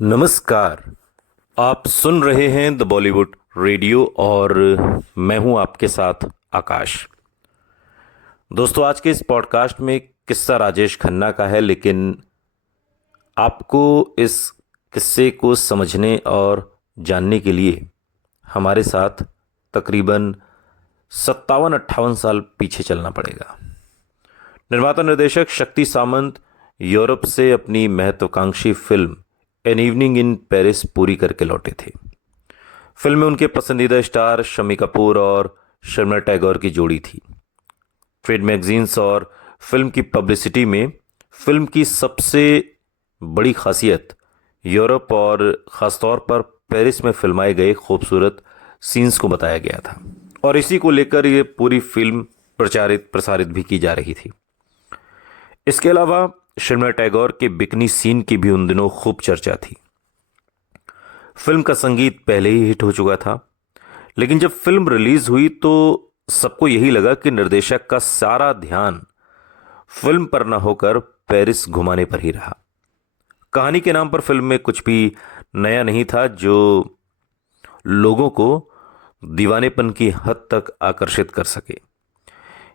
नमस्कार। आप सुन रहे हैं द बॉलीवुड रेडियो और मैं हूं आपके साथ आकाश। दोस्तों, आज के इस पॉडकास्ट में एक किस्सा राजेश खन्ना का है, लेकिन आपको इस किस्से को समझने और जानने के लिए हमारे साथ तकरीबन 57-58 साल पीछे चलना पड़ेगा। निर्माता निर्देशक शक्ति सामंत यूरोप से अपनी महत्वाकांक्षी film an evening in Paris पूरी करके लौटे थे। फिल्म में उनके पसंदीदा स्टार शम्मी कपूर और शर्मिला टैगोर की जोड़ी थी। ट्रेड मैगजीन्स और फिल्म की पब्लिसिटी में फिल्म की सबसे बड़ी खासियत यूरोप और ख़ासतौर पर पेरिस में फिल्माए गए खूबसूरत सीन्स को बताया गया था, और इसी को लेकर ये पूरी फिल्म प्रसारित भी की जा रही थी। इसके अलावा शर्मिला टैगोर के बिकनी सीन की भी उन दिनों खूब चर्चा थी। फिल्म का संगीत पहले ही हिट हो चुका था, लेकिन जब फिल्म रिलीज हुई तो सबको यही लगा कि निर्देशक का सारा ध्यान फिल्म पर न होकर पेरिस घुमाने पर ही रहा। कहानी के नाम पर फिल्म में कुछ भी नया नहीं था जो लोगों को दीवानेपन की हद तक आकर्षित कर सके।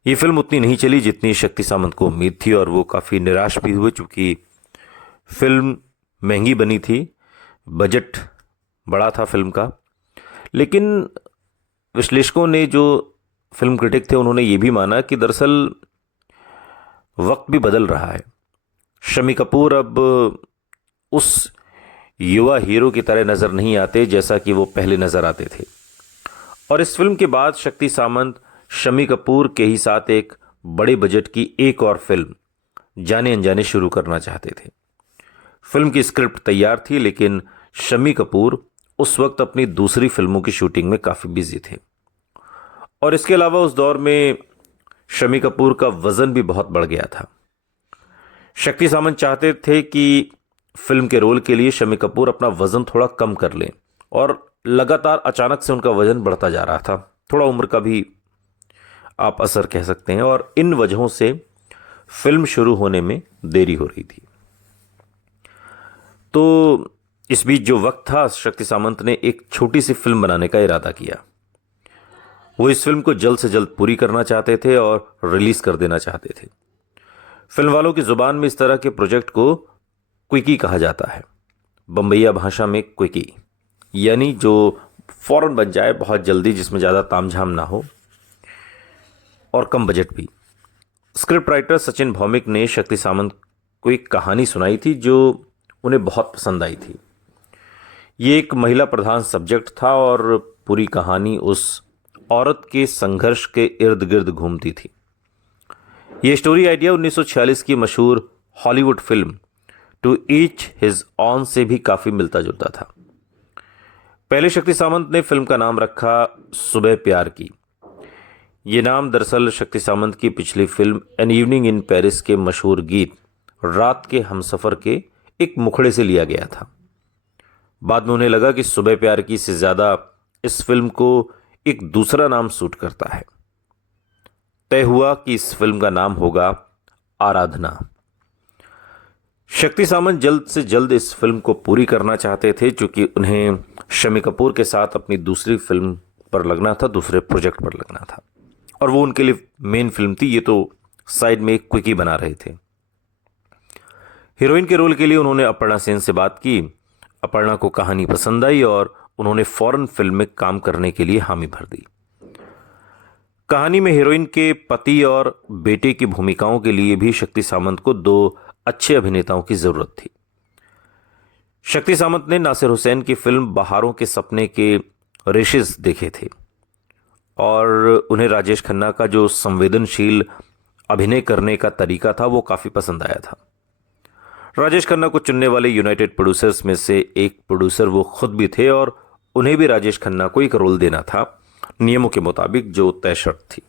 ये फिल्म उतनी नहीं चली जितनी शक्ति सामंत को उम्मीद थी, और वो काफ़ी निराश भी हुए, चूंकि फिल्म महंगी बनी थी, बजट बड़ा था फिल्म का। लेकिन विश्लेषकों ने, जो फिल्म क्रिटिक थे, उन्होंने ये भी माना कि दरअसल वक्त भी बदल रहा है। शम्मी कपूर अब उस युवा हीरो की तरह नज़र नहीं आते जैसा कि वो पहले नज़र आते थे, और इस फिल्म के बाद शक्ति सामंत शम्मी कपूर के ही साथ एक बड़े बजट की एक और फिल्म जाने अनजाने शुरू करना चाहते थे। फिल्म की स्क्रिप्ट तैयार थी, लेकिन शम्मी कपूर उस वक्त अपनी दूसरी फिल्मों की शूटिंग में काफ़ी बिजी थे, और इसके अलावा उस दौर में शम्मी कपूर का वज़न भी बहुत बढ़ गया था। शक्ति सामंत चाहते थे कि फिल्म के रोल के लिए शम्मी कपूर अपना वज़न थोड़ा कम कर लें, और लगातार अचानक से उनका वज़न बढ़ता जा रहा था। थोड़ा उम्र का भी आप असर कह सकते हैं, और इन वजहों से फिल्म शुरू होने में देरी हो रही थी। तो इस बीच जो वक्त था, शक्ति सामंत ने एक छोटी सी फिल्म बनाने का इरादा किया। वो इस फिल्म को जल्द से जल्द पूरी करना चाहते थे और रिलीज कर देना चाहते थे। फिल्म वालों की जुबान में इस तरह के प्रोजेक्ट को क्विकी कहा जाता है, बम्बईया भाषा में क्विकी, यानी जो फौरन बन जाए बहुत जल्दी, जिसमें ज़्यादा तामझाम ना हो और कम बजट भी। स्क्रिप्ट राइटर सचिन भौमिक ने शक्ति सामंत को एक कहानी सुनाई थी जो उन्हें बहुत पसंद आई थी। ये एक महिला प्रधान सब्जेक्ट था, और पूरी कहानी उस औरत के संघर्ष के इर्द गिर्द घूमती थी। ये स्टोरी आइडिया 1946 की मशहूर Hollywood film to each his own से भी काफ़ी मिलता जुलता था। पहले शक्ति सामंत ने फिल्म का नाम रखा सुबह प्यार की। ये नाम दरअसल शक्ति सामंत की पिछली film an evening in Paris के मशहूर गीत रात के हमसफर के एक मुखड़े से लिया गया था। बाद में उन्हें लगा कि सुबह प्यार की से ज़्यादा इस फिल्म को एक दूसरा नाम सूट करता है। तय हुआ कि इस फिल्म का नाम होगा आराधना। शक्ति सामंत जल्द से जल्द इस फिल्म को पूरी करना चाहते थे, क्योंकि उन्हें शम्मी कपूर के साथ अपनी दूसरी फिल्म पर लगना था, दूसरे प्रोजेक्ट पर लगना था, और वो उनके लिए मेन फिल्म थी। ये तो साइड में एक क्विकी बना रहे थे। हीरोइन के रोल के लिए उन्होंने अपर्णा सेन से बात की। अपर्णा को कहानी पसंद आई और उन्होंने फौरन फिल्म में काम करने के लिए हामी भर दी। कहानी में हीरोइन के पति और बेटे की भूमिकाओं के लिए भी शक्ति सामंत को दो अच्छे अभिनेताओं की जरूरत थी। शक्ति सामंत ने नासिर हुसैन की फिल्म बहारों के सपने के रेशेस देखे थे, और उन्हें राजेश खन्ना का जो संवेदनशील अभिनय करने का तरीका था वो काफ़ी पसंद आया था। राजेश खन्ना को चुनने वाले यूनाइटेड प्रोड्यूसर्स में से एक प्रोड्यूसर वो खुद भी थे, और उन्हें भी राजेश खन्ना को एक रोल देना था नियमों के मुताबिक, जो तय शर्त थी।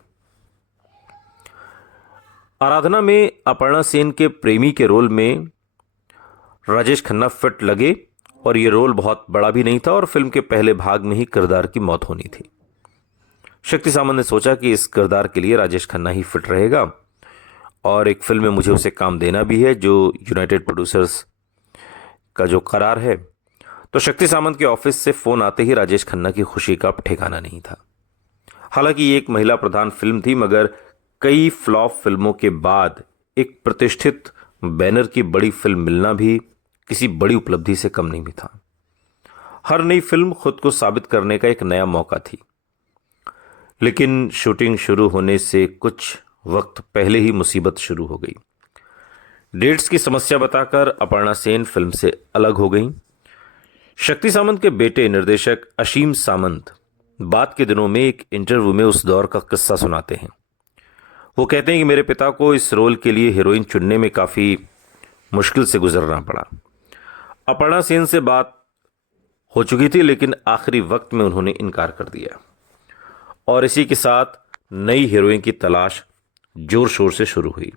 आराधना में अपर्णा सेन के प्रेमी के रोल में राजेश खन्ना फिट लगे, और ये रोल बहुत बड़ा भी नहीं था, और फिल्म के पहले भाग में ही किरदार की मौत होनी थी। शक्ति सामंत ने सोचा कि इस किरदार के लिए राजेश खन्ना ही फिट रहेगा, और एक फिल्म में मुझे उसे काम देना भी है जो यूनाइटेड प्रोड्यूसर्स का जो करार है तो शक्ति सामंत के ऑफिस से फोन आते ही राजेश खन्ना की खुशी का ठिकाना नहीं था। हालांकि ये एक महिला प्रधान फिल्म थी, मगर कई फ्लॉप फिल्मों के बाद एक प्रतिष्ठित बैनर की बड़ी फिल्म मिलना भी किसी बड़ी उपलब्धि से कम नहीं भी था। हर नई फिल्म खुद को साबित करने का एक नया मौका थी। लेकिन शूटिंग शुरू होने से कुछ वक्त पहले ही मुसीबत शुरू हो गई। डेट्स की समस्या बताकर अपर्णा सेन फिल्म से अलग हो गईं। शक्ति सामंत के बेटे निर्देशक असीम सामंत बाद के दिनों में एक इंटरव्यू में उस दौर का किस्सा सुनाते हैं। वो कहते हैं कि मेरे पिता को इस रोल के लिए हीरोइन चुनने में काफ़ी मुश्किल से गुजरना पड़ा। अपर्णा सेन से बात हो चुकी थी, लेकिन आखिरी वक्त में उन्होंने इनकार कर दिया और इसी के साथ नई हीरोइन की तलाश जोर शोर से शुरू हुई।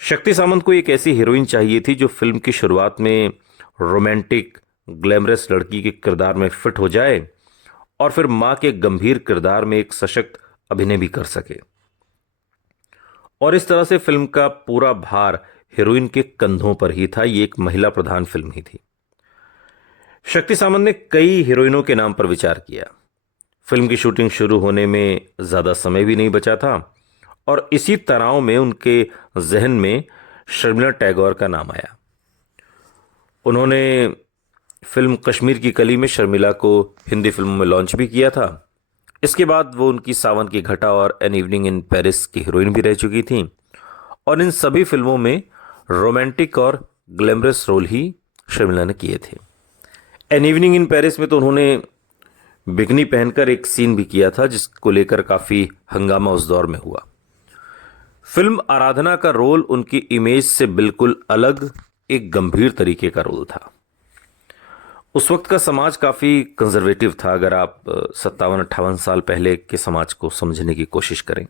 शक्ति सामंत को एक ऐसी हीरोइन चाहिए थी जो फिल्म की शुरुआत में रोमांटिक ग्लैमरस लड़की के किरदार में फिट हो जाए और फिर मां के गंभीर किरदार में एक सशक्त अभिनय भी कर सके। और इस तरह से फिल्म का पूरा भार हीरोइन के कंधों पर ही था। ये एक महिला प्रधान फिल्म ही थी। शक्ति सामंत ने कई हीरोइनों के नाम पर विचार किया। फिल्म की शूटिंग शुरू होने में ज्यादा समय भी नहीं बचा था और इसी तनाव में उनके जहन में शर्मिला टैगोर का नाम आया। उन्होंने फिल्म कश्मीर की कली में शर्मिला को हिंदी फिल्मों में लॉन्च भी किया था। इसके बाद वो उनकी सावन की घटा और एन इवनिंग इन पेरिस की हीरोइन भी रह चुकी थी और इन सभी फिल्मों में रोमांटिक और ग्लैमरस रोल ही शर्मिला ने किए थे। एन इवनिंग इन पेरिस में तो उन्होंने बिकनी पहनकर एक सीन भी किया था, जिसको लेकर काफी हंगामा उस दौर में हुआ। फिल्म आराधना का रोल उनकी इमेज से बिल्कुल अलग एक गंभीर तरीके का रोल था। उस वक्त का समाज काफी कंजर्वेटिव था, अगर आप 57-58 साल पहले के समाज को समझने की कोशिश करें।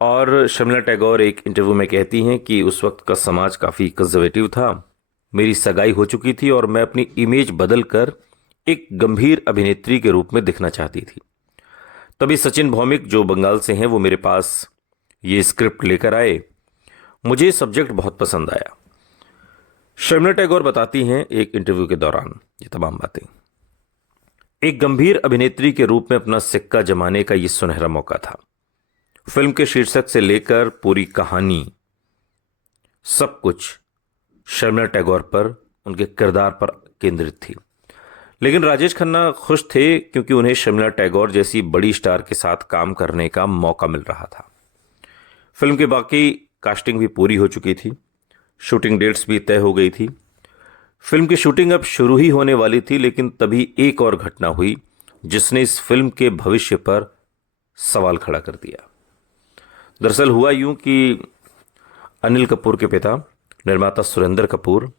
और शर्मिला टैगोर एक इंटरव्यू में कहती हैं कि उस वक्त का समाज काफी कंजर्वेटिव था। मेरी सगाई हो चुकी थी और मैं अपनी इमेज बदलकर एक गंभीर अभिनेत्री के रूप में दिखना चाहती थी। तभी सचिन भौमिक, जो बंगाल से हैं, वो मेरे पास ये स्क्रिप्ट लेकर आए। मुझे सब्जेक्ट बहुत पसंद आया। शर्मिला टैगोर बताती हैं एक इंटरव्यू के दौरान ये तमाम बातें। एक गंभीर अभिनेत्री के रूप में अपना सिक्का जमाने का ये सुनहरा मौका था। फिल्म के शीर्षक से लेकर पूरी कहानी, सब कुछ शर्मिला टैगोर पर, उनके किरदार पर केंद्रित थी। लेकिन राजेश खन्ना खुश थे क्योंकि उन्हें शर्मिला टैगोर जैसी बड़ी स्टार के साथ काम करने का मौका मिल रहा था। फिल्म की बाकी कास्टिंग भी पूरी हो चुकी थी, शूटिंग डेट्स भी तय हो गई थी। फिल्म की शूटिंग अब शुरू ही होने वाली थी, लेकिन तभी एक और घटना हुई जिसने इस फिल्म के भविष्य पर सवाल खड़ा कर दिया। दरअसल हुआ यूं कि अनिल कपूर के पिता निर्माता सुरेंद्र कपूर,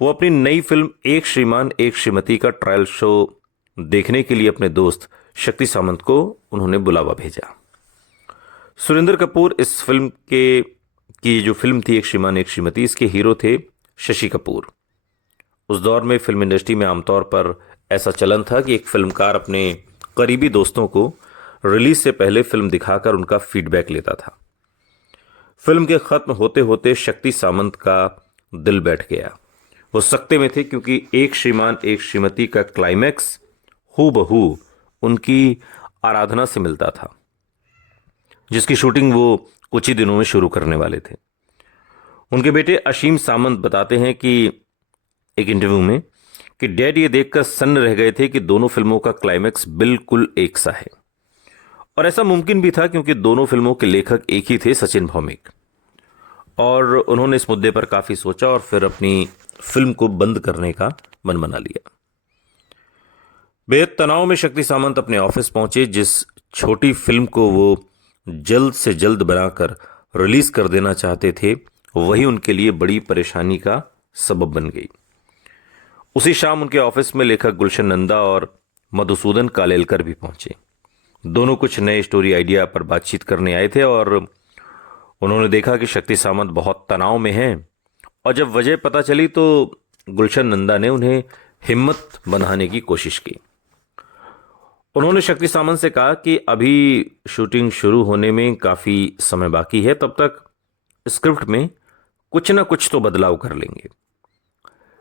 वो अपनी नई फिल्म एक श्रीमान एक श्रीमती का ट्रायल शो देखने के लिए अपने दोस्त शक्ति सामंत को उन्होंने बुलावा भेजा। सुरेंद्र कपूर इस फिल्म की जो फिल्म थी एक श्रीमान एक श्रीमती, इसके हीरो थे शशि कपूर। उस दौर में फिल्म इंडस्ट्री में आमतौर पर ऐसा चलन था कि एक फिल्मकार अपने करीबी दोस्तों को रिलीज से पहले फिल्म दिखाकर उनका फीडबैक लेता था। फिल्म के खत्म होते होते शक्ति सामंत का दिल बैठ गया। वो सकते में थे क्योंकि एक श्रीमान एक श्रीमती का क्लाइमैक्स हूबहू उनकी आराधना से मिलता था, जिसकी शूटिंग वो कुछ ही दिनों में शुरू करने वाले थे। उनके बेटे असीम सामंत बताते हैं कि एक इंटरव्यू में कि डैड ये देखकर सन्न रह गए थे कि दोनों फिल्मों का क्लाइमैक्स बिल्कुल एक सा है। और ऐसा मुमकिन भी था क्योंकि दोनों फिल्मों के लेखक एक ही थे, सचिन भौमिक। और उन्होंने इस मुद्दे पर काफी सोचा और फिर अपनी फिल्म को बंद करने का मन बना लिया। बेहद तनाव में शक्ति सामंत अपने ऑफिस पहुंचे। जिस छोटी फिल्म को वो जल्द से जल्द बनाकर रिलीज कर देना चाहते थे, वही उनके लिए बड़ी परेशानी का सबब बन गई। उसी शाम उनके ऑफिस में लेखक गुलशन नंदा और मधुसूदन कालेलकर भी पहुंचे। दोनों कुछ नए स्टोरी आइडिया पर बातचीत करने आए थे और उन्होंने देखा कि शक्ति सामंत बहुत तनाव में हैं। और जब वजह पता चली तो गुलशन नंदा ने उन्हें हिम्मत बंधाने की कोशिश की। उन्होंने शक्ति सामंत से कहा कि अभी शूटिंग शुरू होने में काफ़ी समय बाकी है, तब तक स्क्रिप्ट में कुछ ना कुछ तो बदलाव कर लेंगे।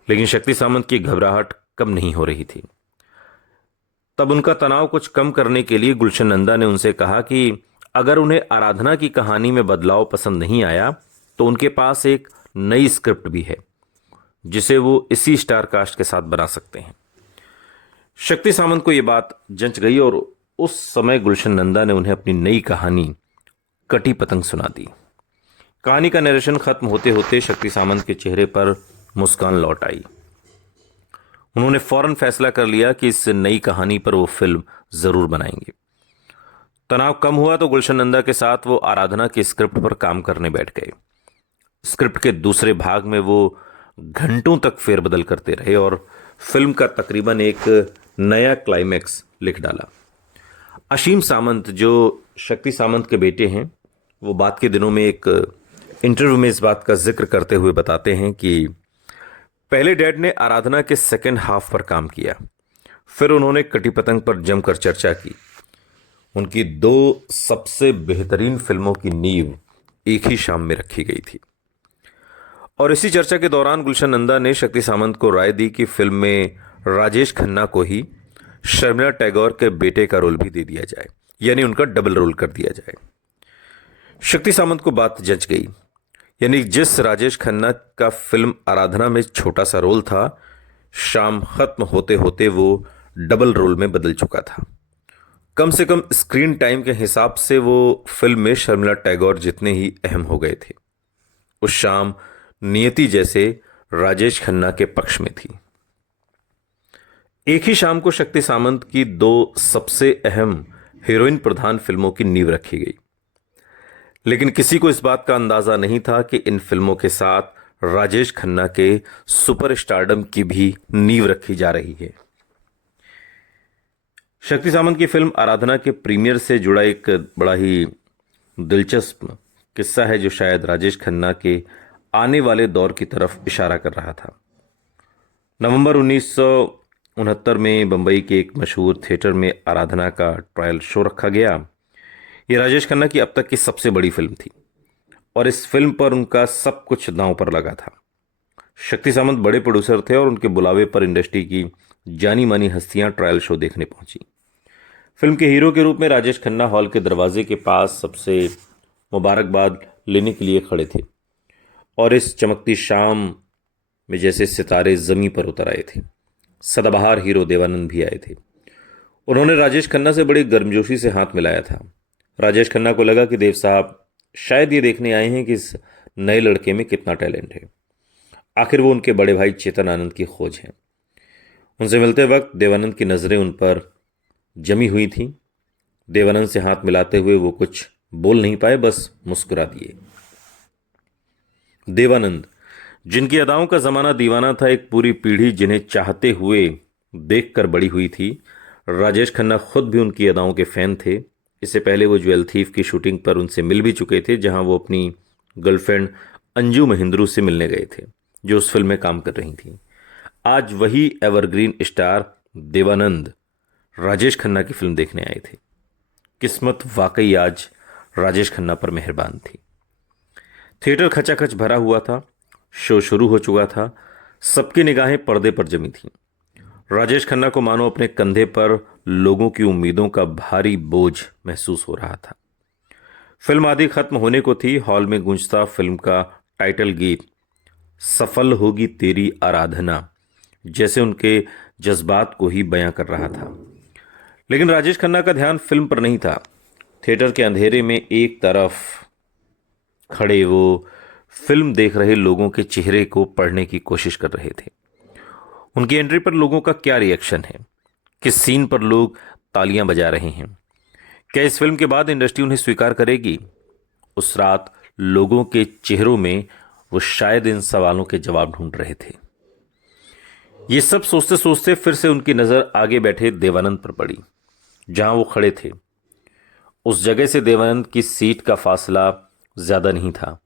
लेकिन शक्ति सामंत की घबराहट कम नहीं हो रही थी। तब उनका तनाव कुछ कम करने के लिए गुलशन नंदा ने उनसे कहा कि अगर उन्हें आराधना की कहानी में बदलाव पसंद नहीं आया तो उनके पास एक नई स्क्रिप्ट भी है जिसे वो इसी स्टार कास्ट के साथ बना सकते हैं। शक्ति सामंत को यह बात जंच गई और उस समय गुलशन नंदा ने उन्हें अपनी नई कहानी कटी पतंग सुना दी। कहानी का नरेशन खत्म होते होते शक्ति सामंत के चेहरे पर मुस्कान लौट आई। उन्होंने फौरन फैसला कर लिया कि इस नई कहानी पर वो फिल्म जरूर बनाएंगे। तनाव कम हुआ तो गुलशन नंदा के साथ वो आराधना की स्क्रिप्ट पर काम करने बैठ गए। स्क्रिप्ट के दूसरे भाग में वो घंटों तक फेरबदल करते रहे और फिल्म का तकरीबन एक नया क्लाइमैक्स लिख डाला। असीम सामंत जो शक्ति सामंत के बेटे हैं, वो बात के दिनों में एक इंटरव्यू में इस बात का जिक्र करते हुए बताते हैं कि पहले डैड ने आराधना के सेकेंड हाफ पर काम किया, फिर उन्होंने कटी पतंग पर जमकर चर्चा की। उनकी 2 सबसे बेहतरीन फिल्मों की नींव एक ही शाम में रखी गई थी। और इसी चर्चा के दौरान गुलशन नंदा ने शक्ति सामंत को राय दी कि फिल्म में राजेश खन्ना को ही शर्मिला टैगोर के बेटे का रोल भी दे दिया जाए, यानी उनका डबल रोल कर दिया जाए। शक्ति सामंत को बात जच गई, यानी जिस राजेश खन्ना का फिल्म आराधना में छोटा सा रोल था, शाम खत्म होते होते वो डबल रोल में बदल चुका था। कम से कम स्क्रीन टाइम के हिसाब से वो फिल्म में शर्मिला टैगोर जितने ही अहम हो गए थे। उस शाम नियति जैसे राजेश खन्ना के पक्ष में थी। एक ही शाम को शक्ति सामंत की 2 सबसे अहम हीरोइन प्रधान फिल्मों की नींव रखी गई, लेकिन किसी को इस बात का अंदाजा नहीं था कि इन फिल्मों के साथ राजेश खन्ना के सुपरस्टारडम की भी नींव रखी जा रही है। शक्ति सामंत की फिल्म आराधना के प्रीमियर से जुड़ा एक बड़ा ही दिलचस्प किस्सा है जो शायद राजेश खन्ना के आने वाले दौर की तरफ इशारा कर रहा था। नवंबर 1969 में बंबई के एक मशहूर थिएटर में आराधना का ट्रायल शो रखा गया। ये राजेश खन्ना की अब तक की सबसे बड़ी फिल्म थी और इस फिल्म पर उनका सब कुछ दांव पर लगा था। शक्ति सामंत बड़े प्रोड्यूसर थे और उनके बुलावे पर इंडस्ट्री की जानी मानी हस्तियां ट्रायल शो देखने पहुंची। फिल्म के हीरो के रूप में राजेश खन्ना हॉल के दरवाजे के पास सबसे मुबारकबाद लेने के लिए खड़े थे और इस चमकती शाम में जैसे सितारे जमीन पर उतर आए थे। सदाबहार हीरो देवानंद भी आए थे। उन्होंने राजेश खन्ना से बड़ी गर्मजोशी से हाथ मिलाया था। राजेश खन्ना को लगा कि देव साहब शायद ये देखने आए हैं कि इस नए लड़के में कितना टैलेंट है। आखिर वो उनके बड़े भाई चेतन आनंद की खोज है। उनसे मिलते वक्त देवानंद की नज़रें उन पर जमी हुई थीं। देवानंद से हाथ मिलाते हुए वो कुछ बोल नहीं पाए, बस मुस्कुरा दिए। देवानंद, जिनकी अदाओं का ज़माना दीवाना था, एक पूरी पीढ़ी जिन्हें चाहते हुए देखकर बड़ी हुई थी। राजेश खन्ना खुद भी उनकी अदाओं के फ़ैन थे। इससे पहले वो ज्वेल थीफ की शूटिंग पर उनसे मिल भी चुके थे, जहां वो अपनी गर्लफ्रेंड अंजू महेंद्रू से मिलने गए थे जो उस फिल्म में काम कर रही थी। आज वही एवरग्रीन स्टार देवानंद राजेश खन्ना की फिल्म देखने आए थे। किस्मत वाकई आज राजेश खन्ना पर मेहरबान थी। थिएटर खचाखच भरा हुआ था। शो शुरू हो चुका था। सबकी निगाहें पर्दे पर जमी थीं। राजेश खन्ना को मानो अपने कंधे पर लोगों की उम्मीदों का भारी बोझ महसूस हो रहा था। फिल्म आदि खत्म होने को थी। हॉल में गूंजता फिल्म का टाइटल गीत सफल होगी तेरी आराधना जैसे उनके जज्बात को ही बयां कर रहा था। लेकिन राजेश खन्ना का ध्यान फिल्म पर नहीं था। थिएटर के अंधेरे में एक तरफ खड़े वो फिल्म देख रहे लोगों के चेहरे को पढ़ने की कोशिश कर रहे थे। उनकी एंट्री पर लोगों का क्या रिएक्शन है, किस सीन पर लोग तालियां बजा रहे हैं, क्या इस फिल्म के बाद इंडस्ट्री उन्हें स्वीकार करेगी। उस रात लोगों के चेहरों में वो शायद इन सवालों के जवाब ढूंढ रहे थे। ये सब सोचते सोचते फिर से उनकी नजर आगे बैठे देवानंद पर पड़ी, जहां वो खड़े थे। उस जगह से देवानंद की सीट का फासला ज्यादा नहीं था।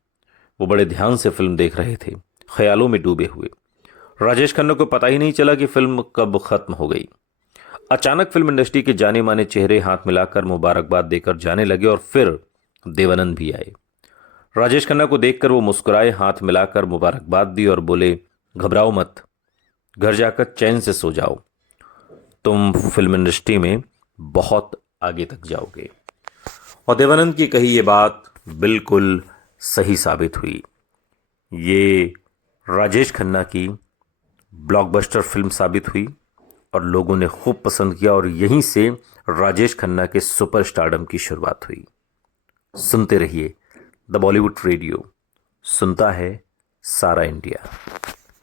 वो बड़े ध्यान से फिल्म देख रहे थे, ख्यालों में डूबे हुए। राजेश खन्ना को पता ही नहीं चला कि फिल्म कब खत्म हो गई। अचानक फिल्म इंडस्ट्री के जाने माने चेहरे हाथ मिलाकर मुबारकबाद देकर जाने लगे और फिर देवानंद भी आए। राजेश खन्ना को देखकर वो मुस्कुराए, हाथ मिलाकर मुबारकबाद दी और बोले, घबराओ मत, घर जाकर चैन से सो जाओ, तुम फिल्म इंडस्ट्री में बहुत आगे तक जाओगे। और देवानंद की कही ये बात बिल्कुल सही साबित हुई। ये राजेश खन्ना की ब्लॉकबस्टर फिल्म साबित हुई और लोगों ने खूब पसंद किया, और यहीं से राजेश खन्ना के सुपरस्टारडम की शुरुआत हुई। सुनते रहिए द बॉलीवुड रेडियो, सुनता है सारा इंडिया।